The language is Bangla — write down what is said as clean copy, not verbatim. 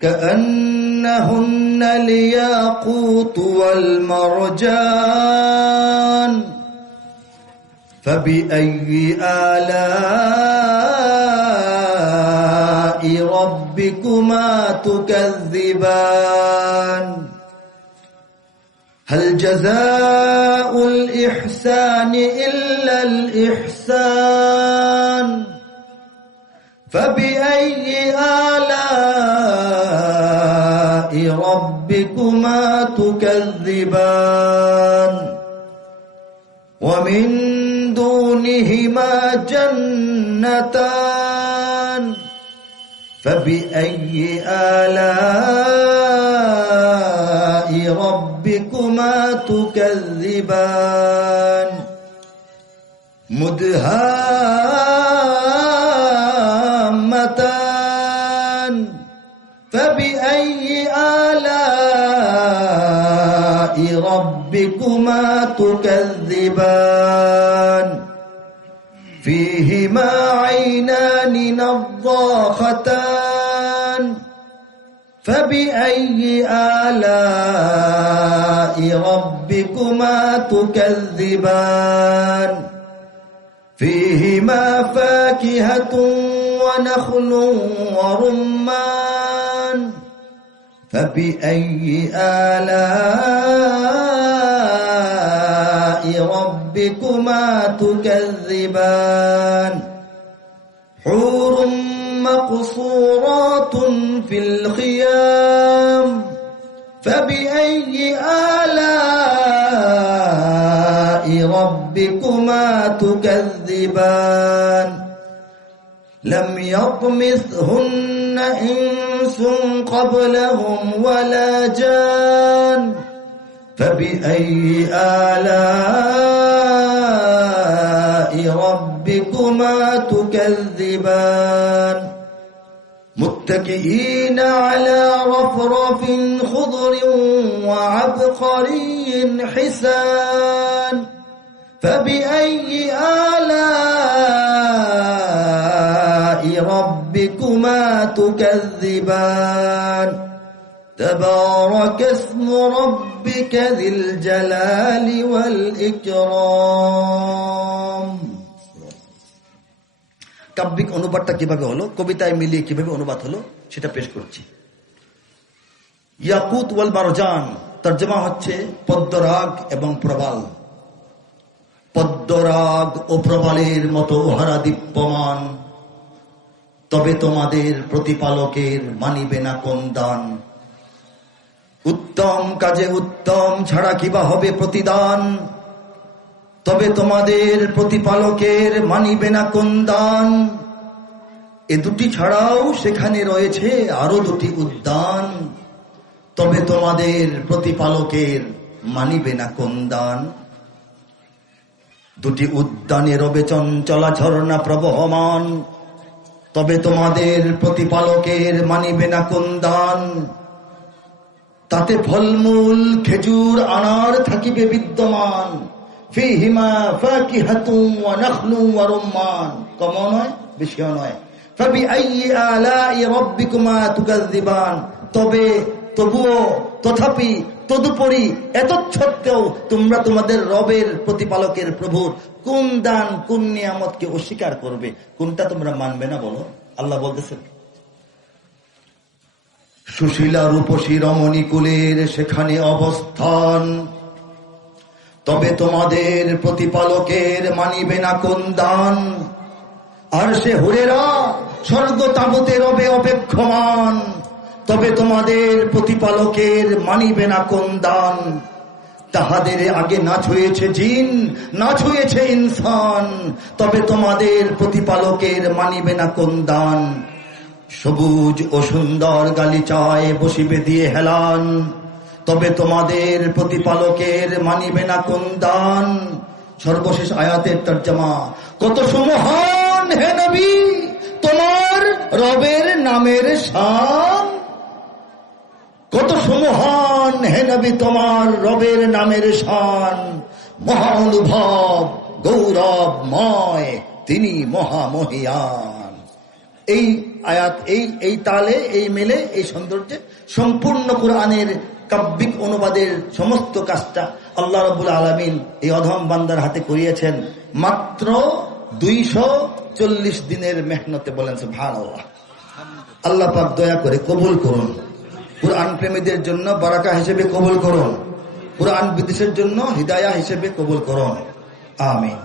كأنهن الياقوت والمرجان فبأي آلاء ربكما تكذبان هل جزاء الإحسان إلا الإحسان فبأي آلاء ربكما تكذبان ومن دونهما جنتان فبأي آلاء ربكما تكذبان مدهامتان فبأي آلاء ربكما تكذبان فيهما عينان نضاختان فبأي آلاء ربكما تكذبان فيهما فاكهة ونخل ورمان فبأي آلاء ربكما تكذبان حور مقصورات في الخيام فبأي آلاء ربكما تكذبان لم يطمثهن إنس قبلهم ولا جان فبأي آلاء ربكما تكذبان متكئين على رفرف خضر وعبقري حسان فبأي آلاء ربكما تكذبان تبارك اسم ربك ذي الجلال والإكرام কাব্যিক অনুবাদটা কিভাবে হলো, কবিতায় মিলিয়ে কিভাবে অনুবাদ হলো সেটা পেশ করছি। ইয়াকুত ওয়াল মারজান তর্জমা হচ্ছে পদ্মরাগ এবং প্রবাল। পদ্মরাগ ও প্রবালের মতো উহারা দীপ্যমান, তবে তোমাদের প্রতিপালকের মানিবে না কোন দান। উত্তম কাজে উত্তম ছাড়া কিবা হবে প্রতিদান, তবে তোমাদের প্রতিপালকের মানিবে না কোন দান। এ দুটি ছাড়াও সেখানে রয়েছে আরো দুটি উদ্যান, তবে তোমাদের প্রতিপালকের মানিবে না কোন দান। দুটি উদ্যানে রবে চঞ্চলা ঝর্ণা প্রবহমান, তবে তোমাদের প্রতিপালকের মানিবে না কোন দান। তাতে ফলমূল খেজুর আনার থাকিবে বিদ্যমান, ফিহিমা ফাকিহাতুন ওয়া নাখলুন ওয়া রুম্মান। কম নয়, বেশিও নয়। ফাবিআইয়ি আলাই রাব্বিকুমা তুকাযযিবান। তবে তবুও তথাপি তদুপরি এত সত্ত্বেও তোমরা তোমাদের রবের প্রতিপালকের প্রভুর কোন দান কোন নিয়ামতকে অস্বীকার করবে, কোনটা তোমরা মানবে না বলো? আল্লাহ বলতেছেন, সুশীলা রূপসী রমণী কুলের সেখানে অবস্থান, তবে তোমাদের প্রতিপালকের মানিবে না কোন দান। আর সে হুরেরা স্বর্গ তাঁবুতে রবে অপেক্ষমান, তবে তোমাদের প্রতিপালকের মানিবে না কোন দান। তাহাদের আগে না ছুঁয়েছে জিন, না ছুঁয়েছে ইনসান, তবে তোমাদের প্রতিপালকের মানিবে না কোন দান। সবুজ ও সুন্দর গালিচায় বসিবে দিয়ে হেলান, তবে তোমাদের প্রতিপালকের মানিবে না কোন দান। সর্বশেষ আয়াতের তর্জমা, কত সুমহান হে নবী তোমার রবের নামের শান। কত সুমহান হে নবী তোমার রবের নামের শান। মহানুভব গৌরবময় তিনি মহামহিয়ান। এই আয়াত, এই তালে, এই মেলে, এই সৌন্দর্যে সম্পূর্ণ কোরআনের কাব্যিক অনুবাদের সমস্ত কাজটা আল্লাহ রাব্বুল আলামিন এই অধম বান্দার হাতে করিয়েছেন মাত্র 240 দিনের মেহনতে। বলেন সুবহানাল্লাহ। আল্লাহ পাক দয়া করে কবুল করুন, কুরআন প্রেমীদের জন্য বারাকা হিসেবে কবুল করুন, কুরআন বিদেশের জন্য হিদায়াহ হিসেবে কবুল করুন। আমিন।